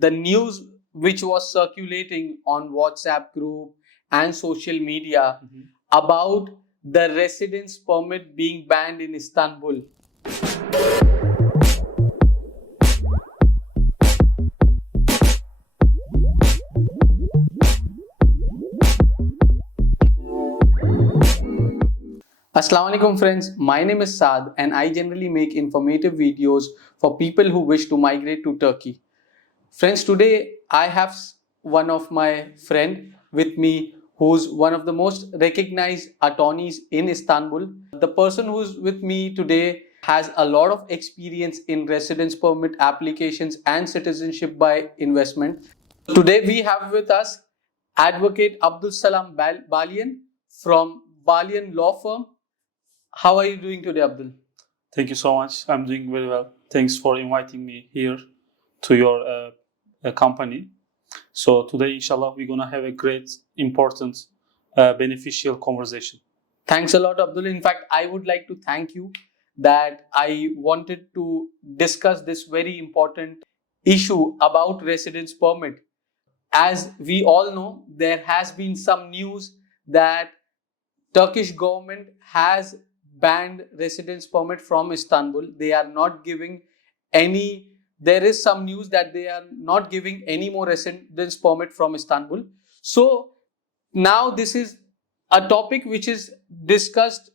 the news which was circulating on WhatsApp group and social media about the residence permit being banned in Istanbul. Assalamu alaikum friends, my name is Saad and I generally make informative videos for people who wish to migrate to Turkey. Friends, today I have one of my friend with me who's one of the most recognized attorneys in Istanbul. The person who's with me today has a lot of experience in residence permit applications and citizenship by investment. Today we have with us Advocate Abdul Salam Baliyan from Baliyan Law Firm. How are you doing today, Abdul? Thank you so much. I'm doing very well. Thanks for inviting me here to your company. So today, inshallah, we're going to have a great, important, beneficial conversation. Thanks a lot, Abdul. In fact, I would like to thank you that I wanted to discuss this very important issue about residence permit. As we all know, there has been some news that Turkish government has banned residence permit from Istanbul. They are not giving any, there is some news that they are not giving any more residence permit from Istanbul. So now this is a topic which is discussed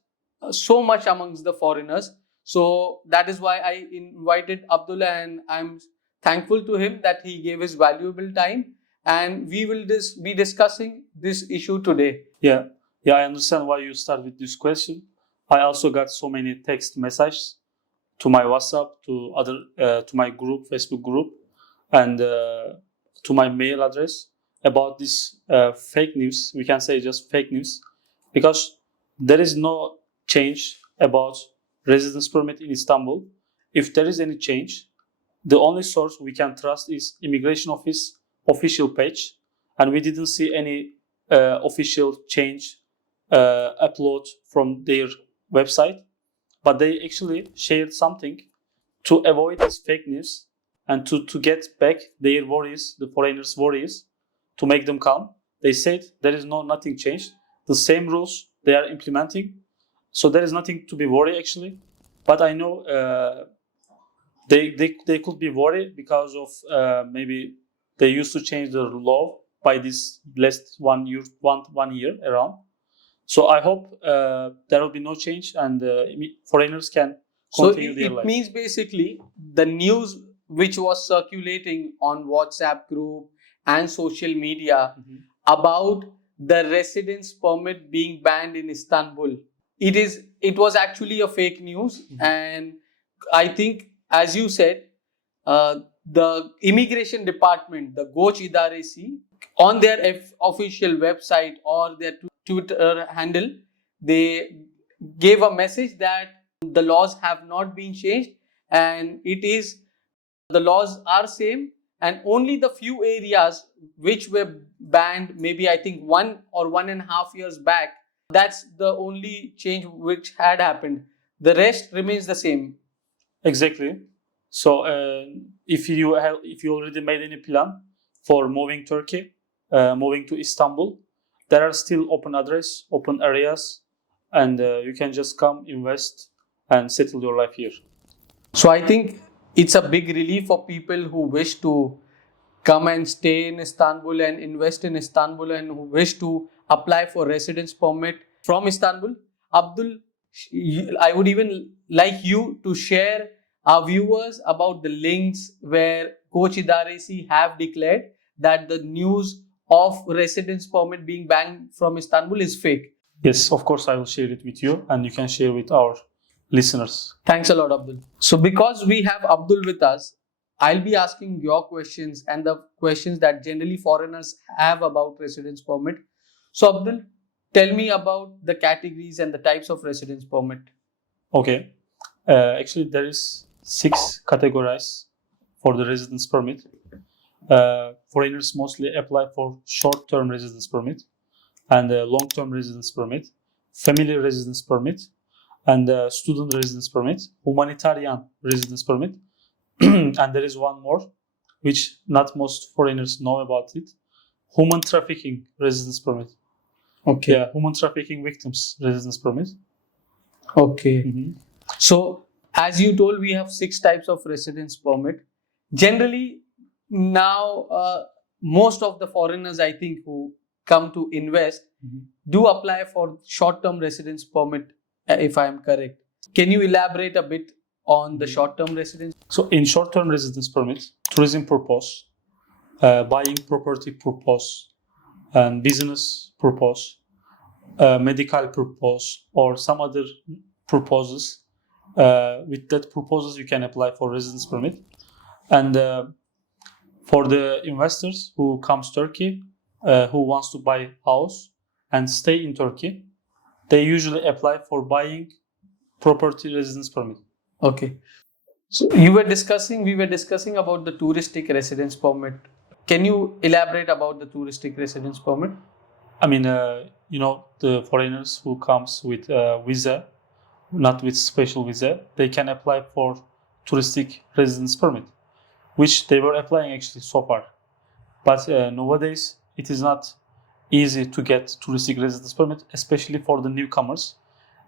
so much amongst the foreigners. So that is why I invited Abdullah and I'm thankful to him that he gave his valuable time and we will be discussing this issue today. Yeah, I understand why you start with this question. I also got so many text messages to my WhatsApp, to my group, Facebook group, and to my mail address about this fake news. We can say just fake news, because there is no change about residence permit in Istanbul. If there is any change, the only source we can trust is Immigration Office official page, and we didn't see any official change upload from their website, but they actually shared something to avoid this fake news and to get back their worries, the foreigners' worries, to make them calm. They said there is nothing changed. The same rules they are implementing, so there is nothing to be worried actually. But I know they could be worried because of maybe they used to change the law by this last 1 year around. So I hope there will be no change and foreigners can continue their life. So it means basically the news which was circulating on WhatsApp group and social media about the residence permit being banned in Istanbul, it was actually a fake news. And I think, as you said, the immigration department, the Goçidareşi, on their official website or their Twitter handle, they gave a message that the laws have not been changed and the laws are same, and only the few areas which were banned maybe I think 1 or 1.5 years back, that's the only change which had happened. The rest remains the same. Exactly. So if you already made any plan for moving Turkey, moving to Istanbul, there are still open address, open areas, and you can just come, invest, and settle your life here. So I think it's a big relief for people who wish to come and stay in Istanbul and invest in Istanbul and who wish to apply for residence permit from Istanbul. Abdul, I would even like you to share our viewers about the links where Goçidareşi have declared that the news of residence permit being banned from Istanbul is fake. Yes, of course, I will share it with you and you can share with our listeners. Thanks a lot, Abdul. So because we have Abdul with us, I'll be asking your questions and the questions that generally foreigners have about residence permit. So Abdul, tell me about the categories and the types of residence permit. Okay. Actually, there is 6 categories for the residence permit. Foreigners mostly apply for short-term residence permit and long-term residence permit, family residence permit, and student residence permit, humanitarian residence permit, and there is one more, which not most foreigners know about it. Human trafficking residence permit. Okay. Yeah, human trafficking victims residence permit. Okay. Mm-hmm. So, as you told, we have 6 types of residence permit. Generally, now most of the foreigners, I think, who come to invest do apply for short-term residence permit, if I am correct. Can you elaborate a bit on the short-term residence? So, in short-term residence permit, tourism purpose, buying property purpose, and business purpose, medical purpose, or some other purposes. With that purposes, you can apply for residence permit. And for the investors who comes Turkey, who wants to buy house and stay in Turkey, they usually apply for buying property residence permit. Okay. So we were discussing about the touristic residence permit. Can you elaborate about the touristic residence permit? I mean, the foreigners who comes with visa, not with special visa, they can apply for touristic residence permit, which they were applying actually so far. But nowadays, it is not easy to get touristic residence permit, especially for the newcomers.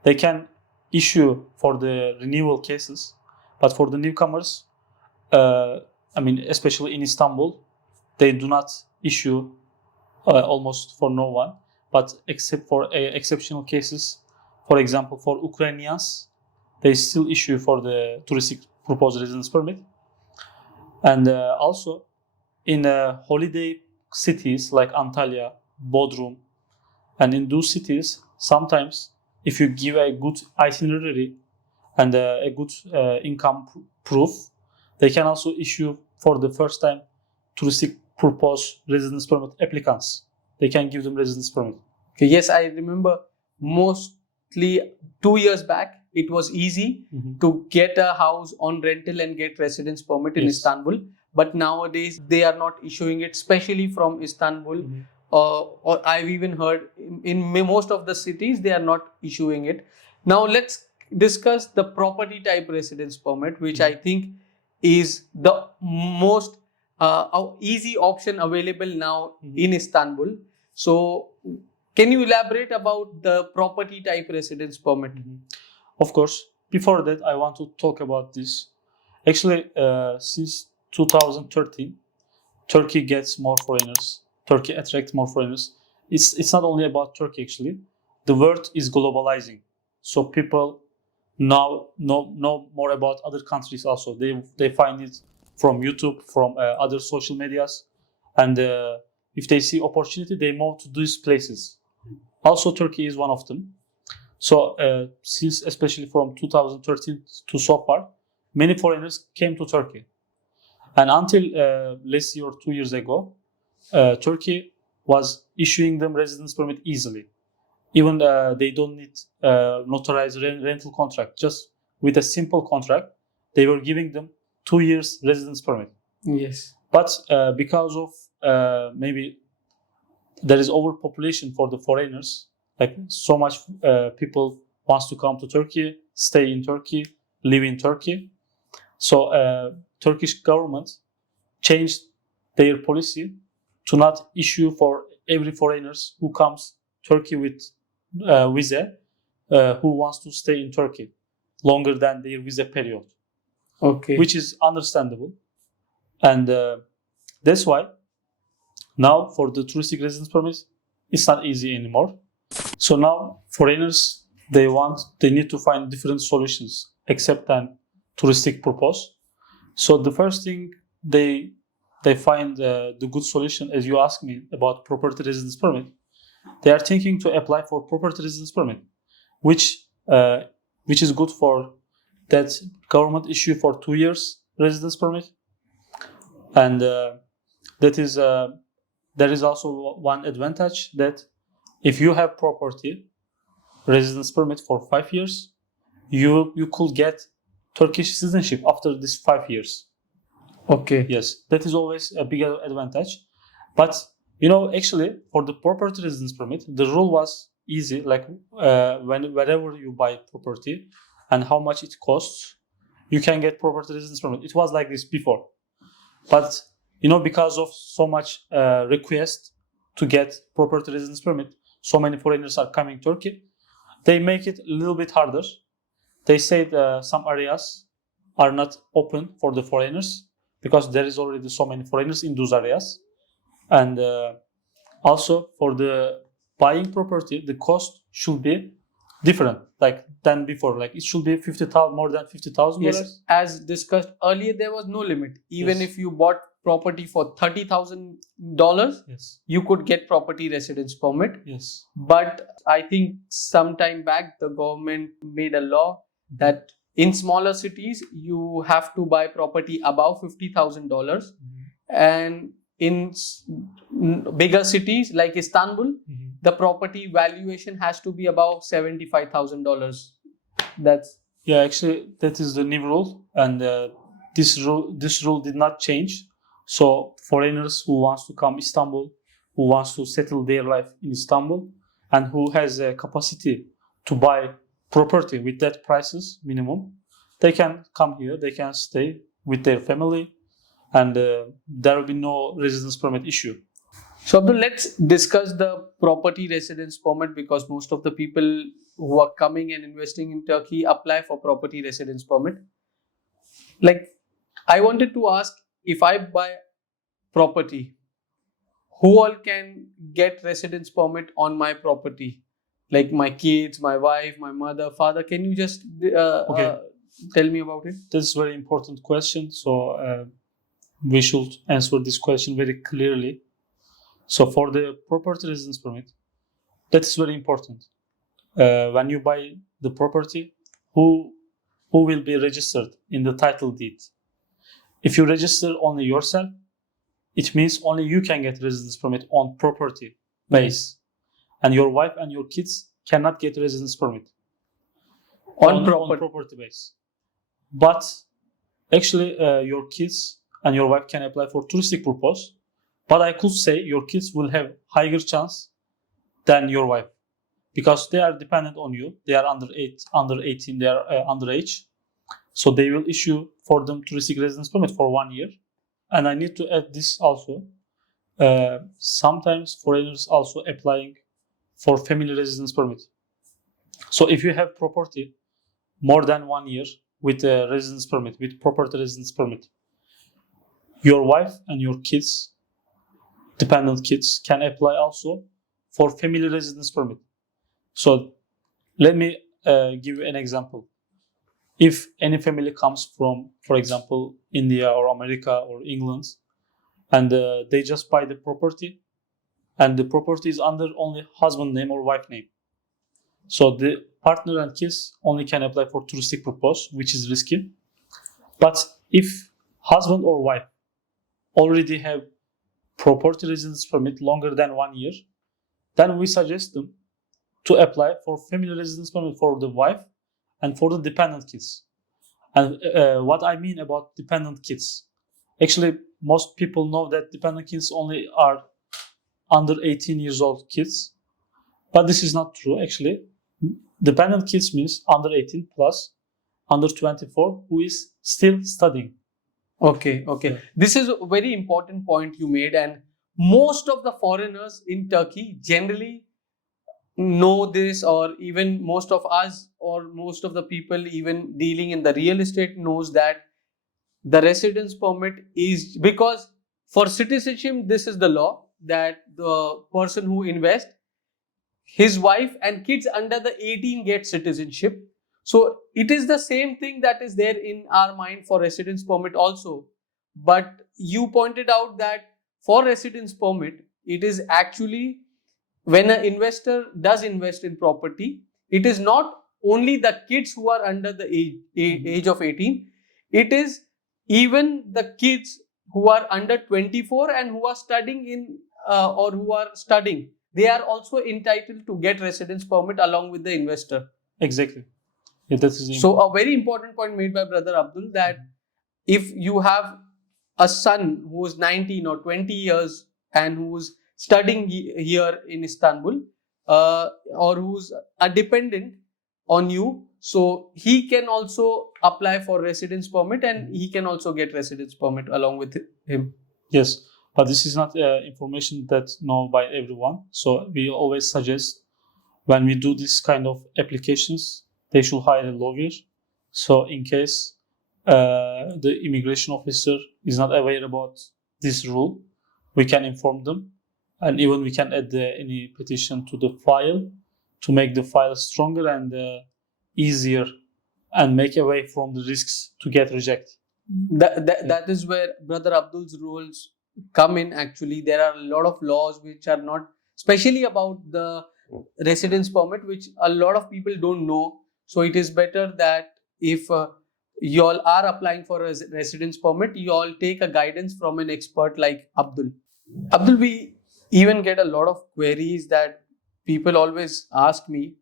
They can issue for the renewal cases, but for the newcomers, especially in Istanbul, they do not issue almost for no one, but except for exceptional cases. For example, for Ukrainians, they still issue for the touristic proposed residence permit. And also in holiday cities like Antalya, Bodrum, and in those cities, sometimes if you give a good itinerary and a good income proof, they can also issue for the first time touristic proposed residence permit applicants. They can give them residence permit. Okay, yes, I remember mostly 2 years back, it was easy to get a house on rental and get residence permit in Istanbul. But nowadays, they are not issuing it, especially from Istanbul. Or I've even heard in most of the cities, they are not issuing it. Now, let's discuss the property type residence permit, which I think is the most easy option available now in Istanbul. So, can you elaborate about the property type residence permit? Of course. Before that, I want to talk about this. Actually, since 2013, Turkey gets more foreigners. Turkey attracts more foreigners. It's not only about Turkey, actually. The world is globalizing. So people now know more about other countries also. They find it from YouTube, from other social medias. And if they see opportunity, they move to these places. Also, Turkey is one of them. So since especially from 2013 to so far, many foreigners came to Turkey. And until last year or 2 years ago, Turkey was issuing them residence permit easily. Even they don't need notarized rental contract. Just with a simple contract, they were giving them 2 years residence permit. Yes. But because of maybe there is overpopulation for the foreigners, like so much people wants to come to Turkey, stay in Turkey, live in Turkey. So Turkish government changed their policy to not issue for every foreigners who comes Turkey with visa who wants to stay in Turkey longer than their visa period. Okay. Which is understandable. And that's why now for the touristic residence permit, it's not easy anymore. So now foreigners, they need to find different solutions except than touristic purpose. So the first thing they find the good solution, as you asked me about property residence permit, they are thinking to apply for property residence permit, which is good for that government issue for 2 years residence permit, and there is also one advantage that if you have property residence permit for 5 years, you could get Turkish citizenship after this 5 years. Okay. Yes, that is always a big advantage. But actually, for the property residence permit, the rule was easy. Like wherever you buy property and how much it costs, you can get property residence permit. It was like this before. But because of so much request to get property residence permit, so many foreigners are coming Turkey. They make it a little bit harder. They say some areas are not open for the foreigners because there is already so many foreigners in those areas. And also for the buying property, the cost should be different than before. Like it should be more than $50,000. Yes, as discussed earlier, there was no limit. Even Yes. if you bought property for $30,000, Yes. you could get property residence permit. Yes. But I think some time back, the government made a law that in smaller cities, you have to buy property above $50,000. And in bigger cities like Istanbul, the property valuation has to be above $75,000. Yeah, actually, that is the new rule, and this rule did not change. So foreigners who wants to come Istanbul, who wants to settle their life in Istanbul, and who has a capacity to buy property with that prices minimum, they can come here. They can stay with their family, and there will be no residence permit issue. So Abdul, let's discuss the property residence permit, because most of the people who are coming and investing in Turkey apply for property residence permit. Like, I wanted to ask, if I buy property, who all can get residence permit on my property? Like my kids, my wife, my mother, father. Can you just tell me about it? This is a very important question. So we should answer this question very clearly. So for the property residence permit, that is very important. When you buy the property, who will be registered in the title deed? If you register only yourself, it means only you can get residence permit on property base, and your wife and your kids cannot get residence permit on property base. But actually, your kids and your wife can apply for touristic purpose. But I could say your kids will have higher chance than your wife, because they are dependent on you. They are under 18, they are underage. So they will issue for them touristic residence permit for 1 year. And I need to add this also. Sometimes foreigners also applying for family residence permit. So if you have property more than 1 year with a residence permit, with property residence permit, your wife and your kids, dependent kids, can apply also for family residence permit. So let me give you an example. If any family comes from, for example, India or America or England, and they just buy the property, and the property is under only husband name or wife name, so the partner and kids only can apply for touristic purpose, which is risky. But if husband or wife already have property residence permit longer than 1 year, then we suggest them to apply for family residence permit for the wife and for the dependent kids. And what I mean about dependent kids, actually most people know that dependent kids only are under 18 years old kids, but this is not true. Actually, dependent kids means under 18 plus under 24 who is still studying. Okay. Yeah. This is a very important point you made, and most of the foreigners in Turkey generally know this, or even most of us or most of the people even dealing in the real estate knows that the residence permit is, because for citizenship this is the law that the person who invests, his wife and kids under the 18 get citizenship. So it is the same thing that is there in our mind for residence permit also. But you pointed out that for residence permit, it is actually, when an investor does invest in property, it is not only the kids who are under the age of 18, it is even the kids who are under 24 and who are studying in or who are studying. They are also entitled to get residence permit along with the investor. Exactly. Yeah, that is so a very important point made by Brother Abdul, that if you have a son who is 19 or 20 years and who's studying here in Istanbul, or who's a dependent on you, so he can also apply for residence permit and he can also get residence permit along with him. Yes, but this is not information that's known by everyone. So we always suggest when we do this kind of applications, they should hire a lawyer. So in case the immigration officer is not aware about this rule, we can inform them, and even we can add any petition to the file to make the file stronger and easier, and make away from the risks to get rejected. That is where Brother Abdul's rules come in. Actually, there are a lot of laws which are not, especially about the residence permit, which a lot of people don't know. So it is better that if you all are applying for a residence permit, you all take a guidance from an expert like Abdul. Abdul, we even get a lot of queries that people always ask me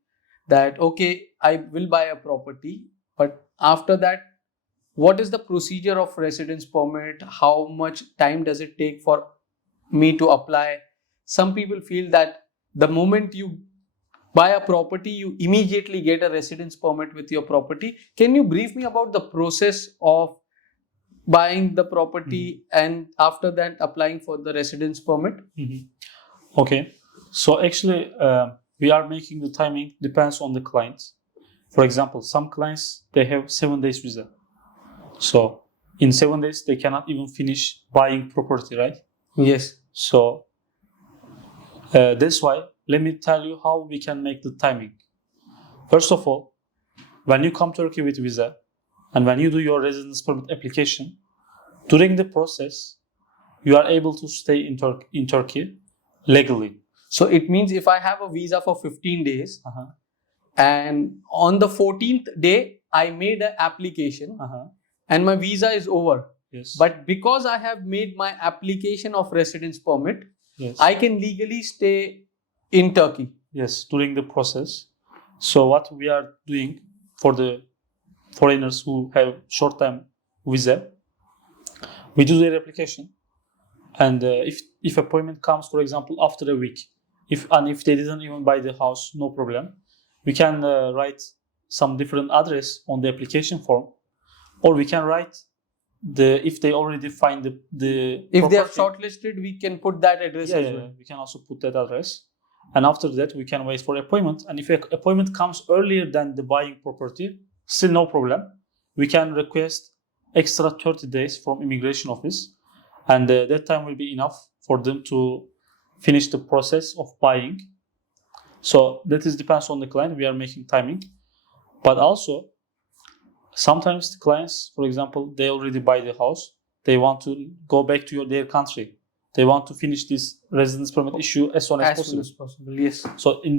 that, okay, I will buy a property, but after that, what is the procedure of residence permit? How much time does it take for me to apply? Some people feel that the moment you buy a property, you immediately get a residence permit with your property. Can you brief me about the process of buying the property and after that applying for the residence permit? Okay, so actually we are making the timing depends on the client. For example, some clients, they have 7 days visa. So in 7 days, they cannot even finish buying property, right? Yes. So that's why, let me tell you how we can make the timing. First of all, when you come to Turkey with visa and when you do your residence permit application, during the process, you are able to stay in Turkey legally. So it means if I have a visa for 15 days and on the 14th day, I made an application and my visa is over. Yes. But because I have made my application of residence permit, yes, I can legally stay in Turkey. Yes, during the process. So what we are doing for the foreigners who have short-time visa, we do their application, and if appointment comes, for example, after a week, if they didn't even buy the house, no problem. We can write some different address on the application form, or we can write if they already find the if property, they are shortlisted, we can put that address as well. We can also put that address. And after that, we can wait for appointment. And if an appointment comes earlier than the buying property, still no problem. We can request extra 30 days from immigration office. And that time will be enough for them to finish the process of buying. So that depends on the client. We are making timing. But also, sometimes the clients, for example, they already buy the house. They want to go back to their country. They want to finish this residence permit issue as soon as possible. Yes. So in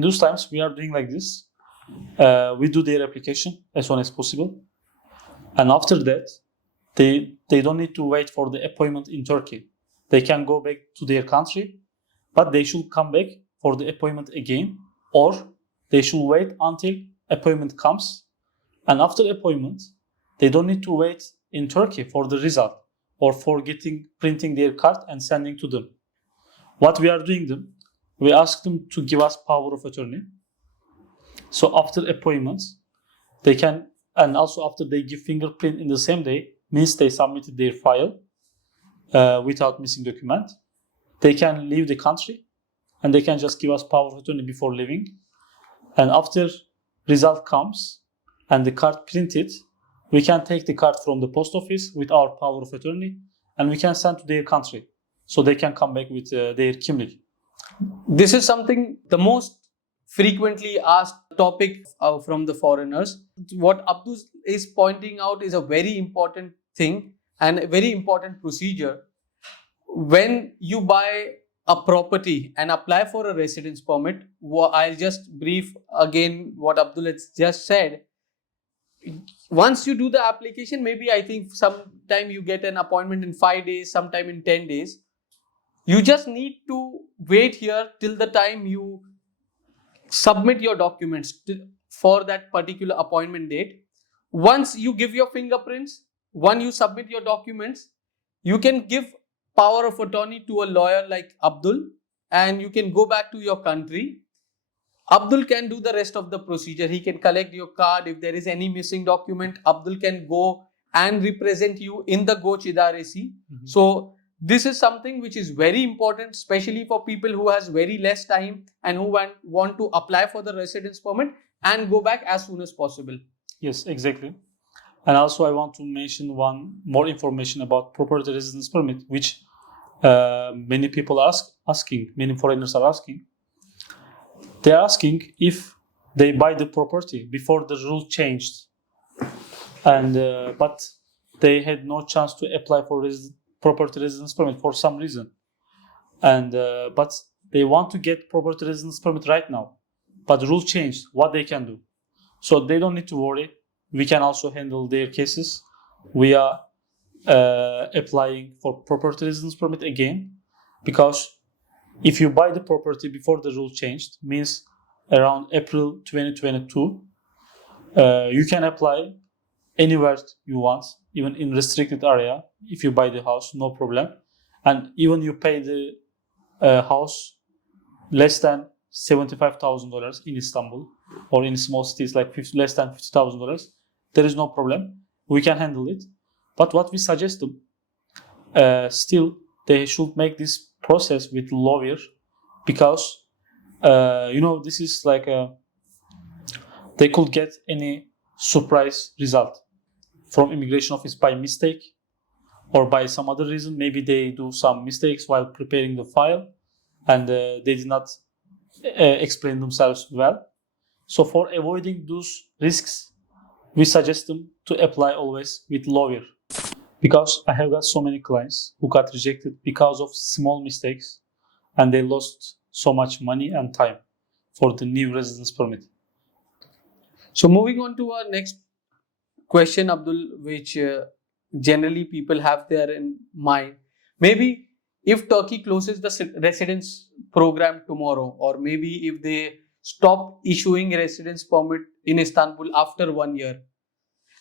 those times, we are doing like this. We do their application as soon as possible, and after that, they don't need to wait for the appointment in Turkey. They can go back to their country, but they should come back for the appointment again, or they should wait until appointment comes, and after appointment, they don't need to wait in Turkey for the result, or for printing their card and sending to them. What we are doing them, we ask them to give us power of attorney. So after appointments, they can, and also after they give fingerprint in the same day, means they submitted their file without missing document, they can leave the country and they can just give us power of attorney before leaving. And after result comes and the card printed, we can take the card from the post office with our power of attorney and we can send to their country so they can come back with their kimlik. This is something the most frequently asked topic from the foreigners. What Abdul is pointing out is a very important thing and a very important procedure. When you buy a property and apply for a residence permit, I'll just brief again what Abdul has just said. Once you do the application, maybe I think sometime you get an appointment in 5 days, sometime in 10 days. You just need to wait here till the time you submit your documents for that particular appointment date. Once you give your fingerprints, once you submit your documents, you can give power of attorney to a lawyer like Abdul and you can go back to your country. Abdul can do the rest of the procedure. He can collect your card. If there is any missing document, Abdul can go and represent you in the Goçidareşi. So this is something which is very important, especially for people who has very less time and who want to apply for the residence permit and go back as soon as possible. Yes, exactly. And also I want to mention one more information about property residence permit, which many people are asking, many foreigners are asking. They are asking if they buy the property before the rule changed, and but they had no chance to apply for property residence permit for some reason, and but they want to get property residence permit right now, but the rule changed. What they can do? So they don't need to worry. We can also handle their cases. We are applying for property residence permit again, because if you buy the property before the rule changed, means around April 2022, you can apply anywhere you want, even in restricted area. If you buy the house, no problem, and even you pay the house less than $75,000 in Istanbul or in small cities like less than $50,000. There is no problem. We can handle it. But what we suggest them, still they should make this process with lawyer, because this is like they could get any surprise result from immigration office by mistake or by some other reason. Maybe they do some mistakes while preparing the file and they did not explain themselves well. So for avoiding those risks, we suggest them to apply always with lawyer, because I have got so many clients who got rejected because of small mistakes and they lost so much money and time for the new residence permit. So moving on to our next question, Abdul, which generally people have there in mind. Maybe if Turkey closes the residence program tomorrow, or maybe if they stop issuing residence permit in Istanbul after 1 year,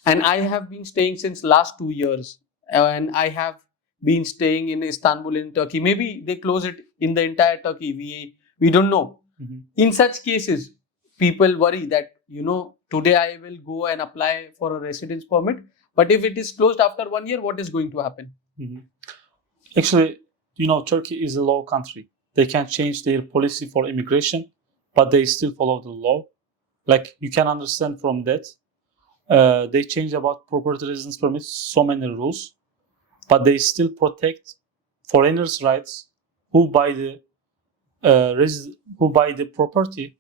and I have been staying since last 2 years, and I have been staying in Istanbul in Turkey. Maybe they close it in the entire Turkey. We don't know. Mm-hmm. In such cases, people worry that, today I will go and apply for a residence permit, but if it is closed after 1 year, what is going to happen? Mm-hmm. Actually, Turkey is a law country. They can change their policy for immigration, but they still follow the law. Like you can understand from that, they change about property residence permits, so many rules, but they still protect foreigners' rights who buy the property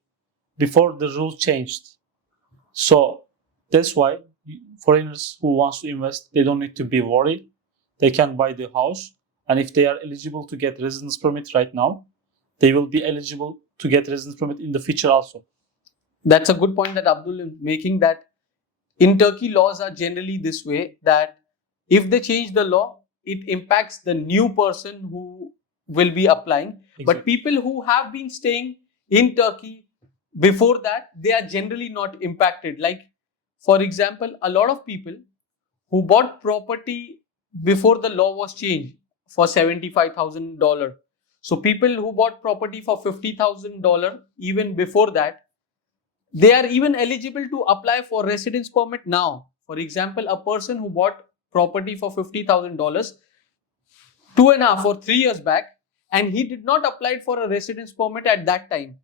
before the rule changed. So that's why foreigners who wants to invest, they don't need to be worried. They can buy the house, and if they are eligible to get residence permit right now, they will be eligible to get residence permit in the future also. That's a good point that Abdul is making, that in Turkey laws are generally this way, that if they change the law, it impacts the new person who will be applying. Exactly. But people who have been staying in Turkey before that, they are generally not impacted. Like, for example, a lot of people who bought property before the law was changed for $75,000. So people who bought property for $50,000 even before that, they are even eligible to apply for residence permit now. For example, a person who bought property for $50,000 2.5 or 3 years back, and he did not apply for a residence permit at that time.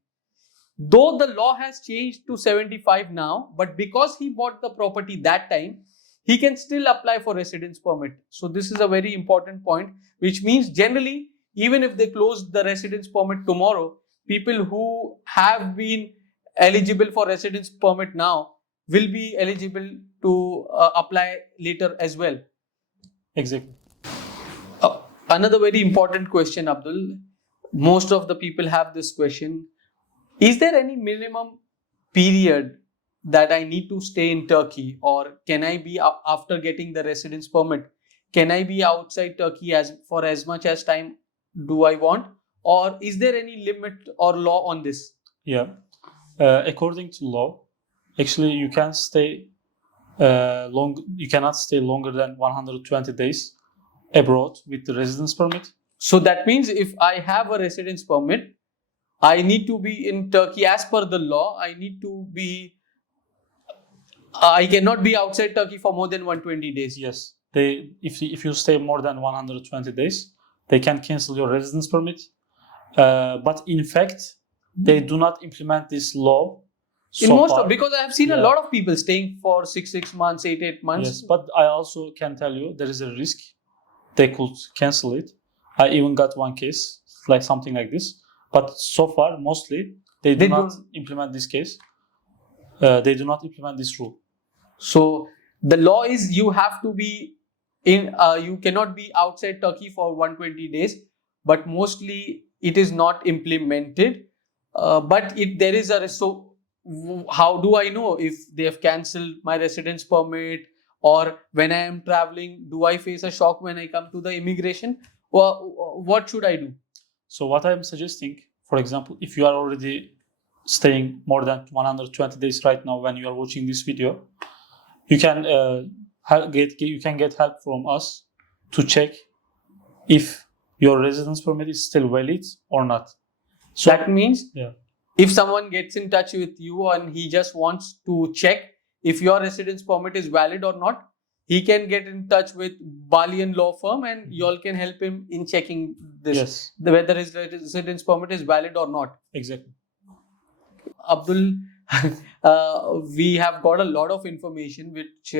Though the law has changed to 75 now, but because he bought the property that time, he can still apply for residence permit. So this is a very important point, which means generally, even if they close the residence permit tomorrow, people who have been eligible for residence permit now will be eligible to apply later as well. Exactly. Another very important question, Abdul. Most of the people have this question. Is there any minimum period that I need to stay in Turkey, or can I be, after getting the residence permit, can I be outside Turkey for as much as time do I want, or is there any limit or law on this? Yeah. According to law, actually you can stay you cannot stay longer than 120 days abroad with the residence permit. So that means if I have a residence permit, I need to be in Turkey as per the law. I cannot be outside Turkey for more than 120 days. Yes. If you stay more than 120 days, they can cancel your residence permit. But in fact, they do not implement this law so far. Because I have seen a lot of people staying for 6 months, 8 months. Yes, but I also can tell you there is a risk they could cancel it. I even got one case like something like this. But so far, mostly they do not implement this case. They do not implement this rule. So the law is you have to be in. You cannot be outside Turkey for 120 days. But mostly it is not implemented. But there is a risk. So how do I know if they have cancelled my residence permit, or when I am traveling, do I face a shock when I come to the immigration? Or what should I do? So what I'm suggesting, for example, if you are already staying more than 120 days right now when you are watching this video, you can get help from us to check if your residence permit is still valid or not. So that means if someone gets in touch with you and he just wants to check if your residence permit is valid or not, he can get in touch with Baliyan law firm and you all can help him in checking this, whether his residence permit is valid or not. Exactly. Abdul, we have got a lot of information which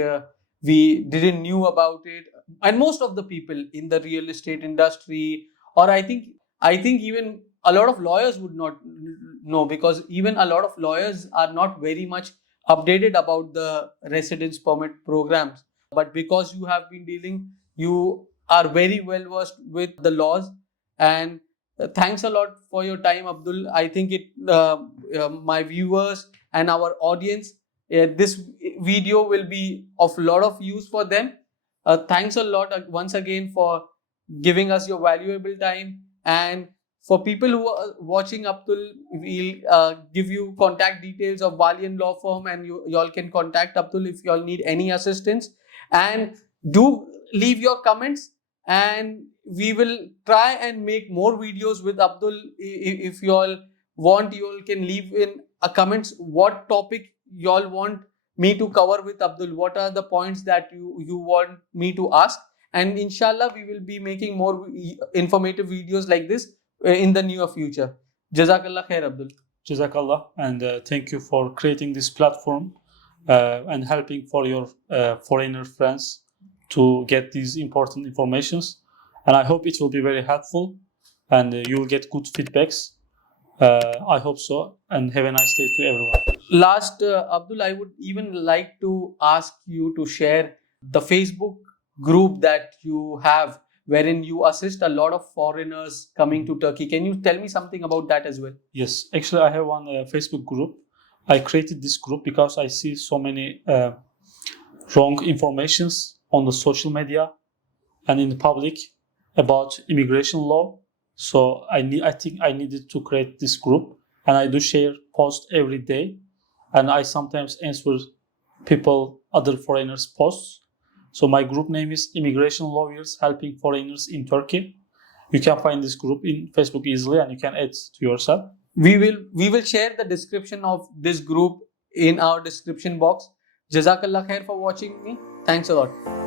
we didn't knew about it, and most of the people in the real estate industry, or I think even a lot of lawyers would not know, because even a lot of lawyers are not very much updated about the residence permit programs. But because you have been dealing, you are very well versed with the laws. And thanks a lot for your time, Abdul. I think my viewers and our audience, this video will be of a lot of use for them. Thanks a lot once again for giving us your valuable time. And for people who are watching, Abdul, we'll give you contact details of Baliyan law firm, and you all can contact Abdul if you all need any assistance. And do leave your comments, and we will try and make more videos with Abdul. If you all want, you all can leave in comments what topic you all want me to cover with Abdul. What are the points that you want me to ask? And inshallah, we will be making more informative videos like this in the near future. Jazakallah khair, Abdul. Jazakallah, and thank you for creating this platform and helping for your foreigner friends to get these important informations. And I hope it will be very helpful and you will get good feedbacks. I hope so, and have a nice day to everyone. Last, Abdul, I would even like to ask you to share the Facebook group that you have, wherein you assist a lot of foreigners coming to Turkey. Can you tell me something about that as well? Yes, actually I have one Facebook group. I created this group because I see so many wrong informations on the social media and in the public about immigration law. So I think I needed to create this group, and I do share posts every day, and I sometimes answer other foreigners' posts. So my group name is Immigration Lawyers Helping Foreigners in Turkey. You can find this group in Facebook easily, and you can add to yourself. We will share the description of this group in our description box. Jazakallah khair for watching me. Thanks a lot.